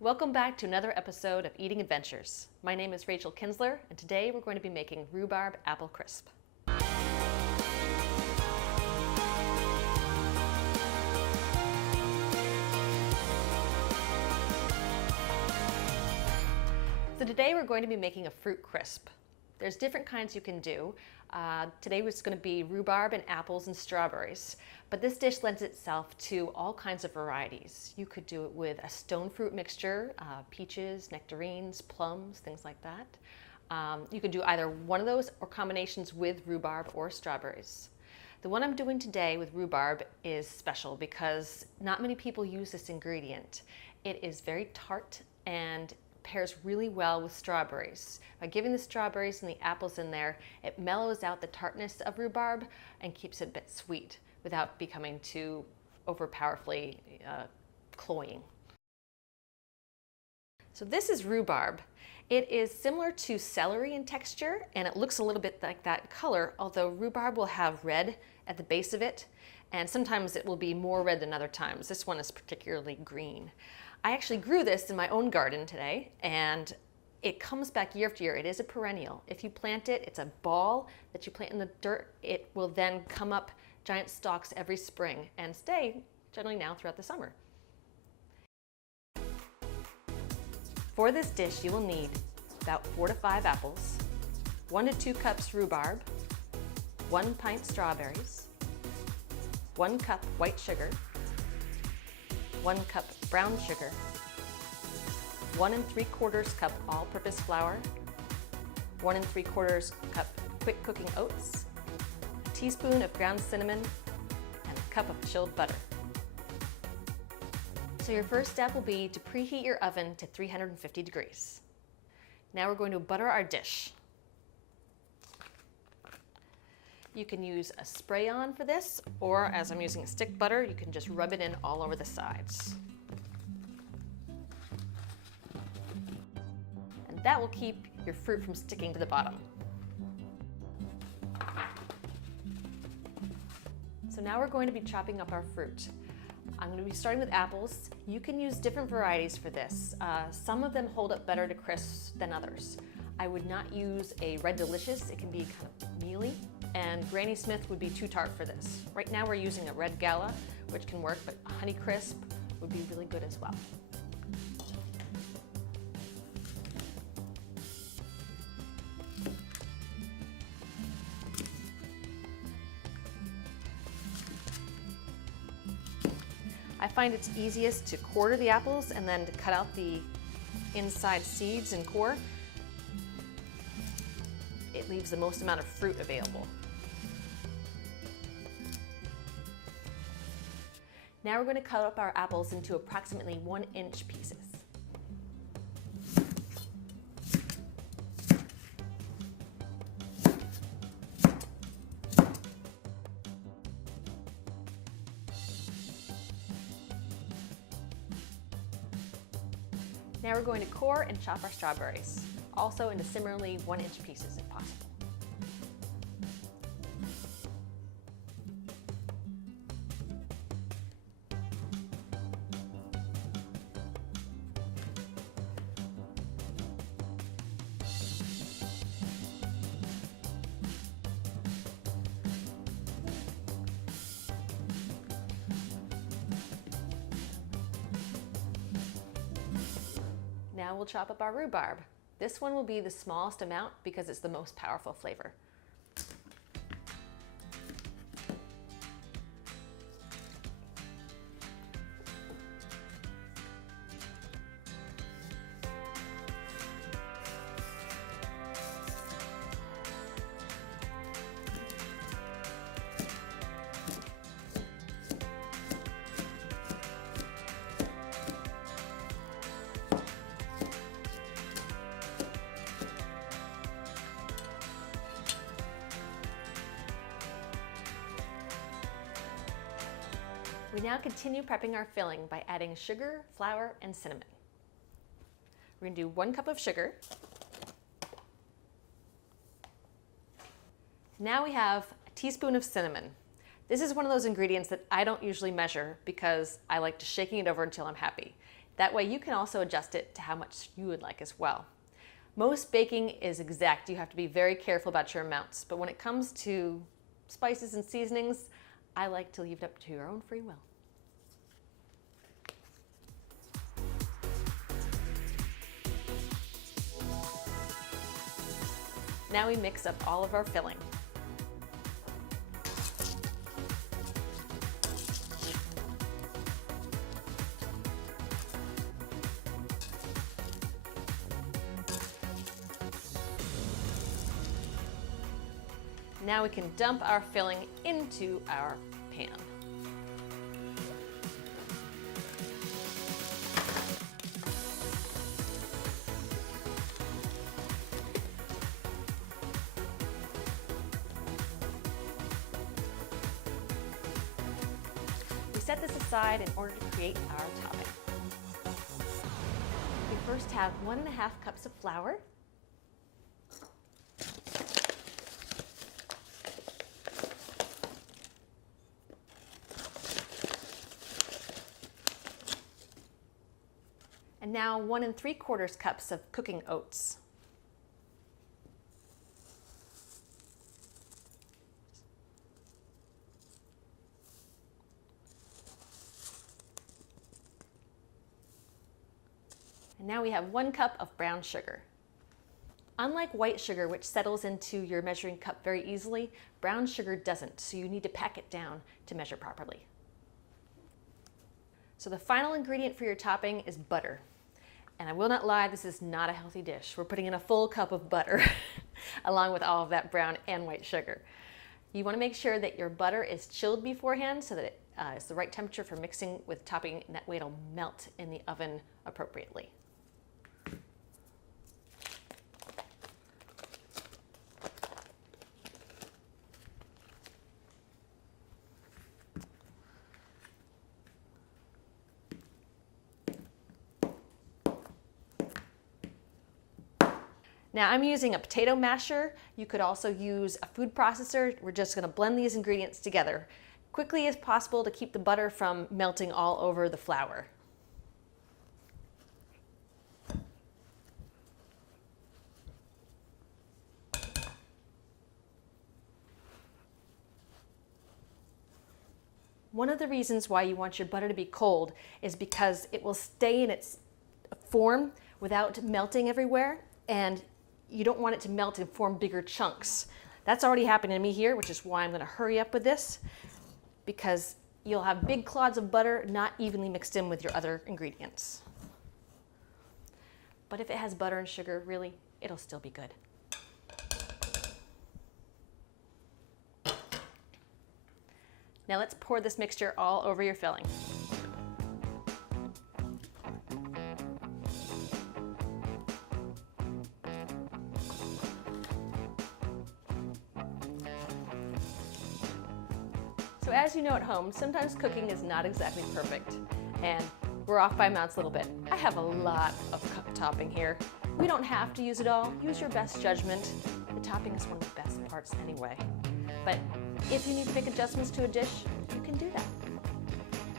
Welcome back to another episode of Eating Adventures. My name is Rachel Kinsler, and today we're going to be making Rhubarb Apple Crisp. So today we're going to be making a fruit crisp. There's different kinds you can do. Today it's going to be rhubarb and apples and strawberries, but this dish lends itself to all kinds of varieties. You could do it with a stone fruit mixture, peaches, nectarines, plums, things like that. You could do either one of those or combinations with rhubarb or strawberries. The one I'm doing today with rhubarb is special because not many people use this ingredient. It is very tart and pairs really well with strawberries. By giving the strawberries and the apples in there, it mellows out the tartness of rhubarb and keeps it a bit sweet without becoming too overpowerfully cloying. So this is rhubarb. It is similar to celery in texture and it looks a little bit like that in color, although rhubarb will have red at the base of it and sometimes it will be more red than other times. This one is particularly green. I actually grew this in my own garden today and it comes back year after year. It is a perennial. If you plant it, it's a ball that you plant in the dirt. It will then come up giant stalks every spring and stay generally now throughout the summer. For this dish, you will need about 4 to 5 apples, 1 to 2 cups rhubarb, 1 pint strawberries, 1 cup white sugar, 1 cup brown sugar, 1 3/4 cup all-purpose flour, 1 3/4 cup quick cooking oats, a teaspoon of ground cinnamon, and a cup of chilled butter. So your first step will be to preheat your oven to 350 degrees. Now we're going to butter our dish. You can use a spray-on for this, or as I'm using a stick butter, you can just rub it in all over the sides. And that will keep your fruit from sticking to the bottom. So now we're going to be chopping up our fruit. I'm going to be starting with apples. You can use different varieties for this. Some of them hold up better to crisps than others. I would not use a Red Delicious, it can be kind of mealy, and Granny Smith would be too tart for this. Right now we're using a Red Gala, which can work, but Honey Crisp would be really good as well. I find it's easiest to quarter the apples and then to cut out the inside seeds and core. It leaves the most amount of fruit available. Now we're going to cut up our apples into approximately 1-inch pieces. Now we're going to core and chop our strawberries, also into similarly 1-inch pieces if possible. Now we'll chop up our rhubarb. This one will be the smallest amount because it's the most powerful flavor. We now continue prepping our filling by adding sugar, flour, and cinnamon. We're going to do 1 cup of sugar. Now we have a teaspoon of cinnamon. This is one of those ingredients that I don't usually measure because I like to shaking it over until I'm happy. That way you can also adjust it to how much you would like as well. Most baking is exact. You have to be very careful about your amounts, but when it comes to spices and seasonings, I like to leave it up to your own free will. Now we mix up all of our filling. Now we can dump our filling into our pan. We set this aside in order to create our topping. We first have 1.5 cups of flour, and now 1 3/4 cups of cooking oats. And now we have 1 cup of brown sugar. Unlike white sugar, which settles into your measuring cup very easily, brown sugar doesn't, so you need to pack it down to measure properly. So the final ingredient for your topping is butter. And I will not lie, this is not a healthy dish. We're putting in a full cup of butter along with all of that brown and white sugar. You want to make sure that your butter is chilled beforehand so that it's the right temperature for mixing with topping, and that way it'll melt in the oven appropriately. Now I'm using a potato masher. You could also use a food processor. We're just going to blend these ingredients together quickly as possible to keep the butter from melting all over the flour. One of the reasons why you want your butter to be cold is because it will stay in its form without melting everywhere, and you don't want it to melt and form bigger chunks. That's already happening to me here, which is why I'm going to hurry up with this, because you'll have big clods of butter not evenly mixed in with your other ingredients. But if it has butter and sugar, really, it'll still be good. Now let's pour this mixture all over your filling. So as you know at home, sometimes cooking is not exactly perfect, and we're off by amounts a little bit. I have a lot of topping here. We don't have to use it all. Use your best judgment. The topping is one of the best parts anyway. But if you need to make adjustments to a dish, you can do that.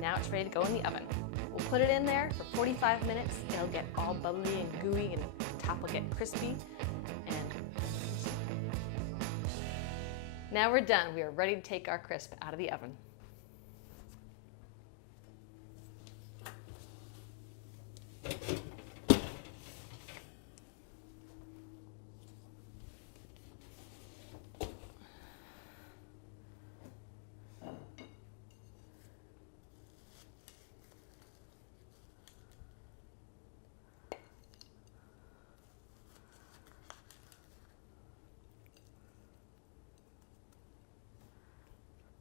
Now it's ready to go in the oven. We'll put it in there for 45 minutes. It'll get all bubbly and gooey, and the top will get crispy. Now we're done. We are ready to take our crisp out of the oven.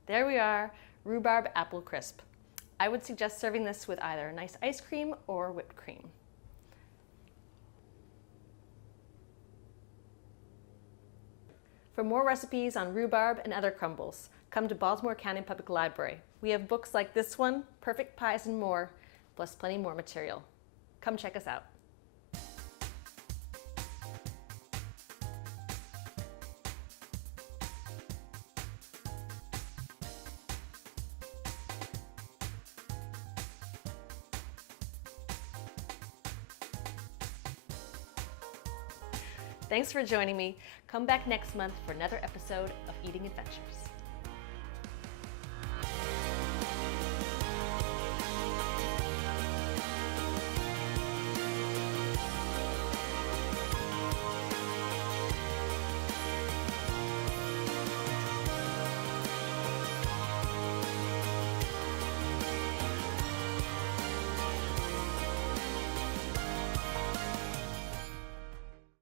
There we are, Rhubarb Apple Crisp. I would suggest serving this with either nice ice cream or whipped cream. For more recipes on rhubarb and other crumbles, come to Baltimore County Public Library. We have books like this one, Perfect Pies and More, plus plenty more material. Come check us out. Thanks for joining me. Come back next month for another episode of Eating Adventures.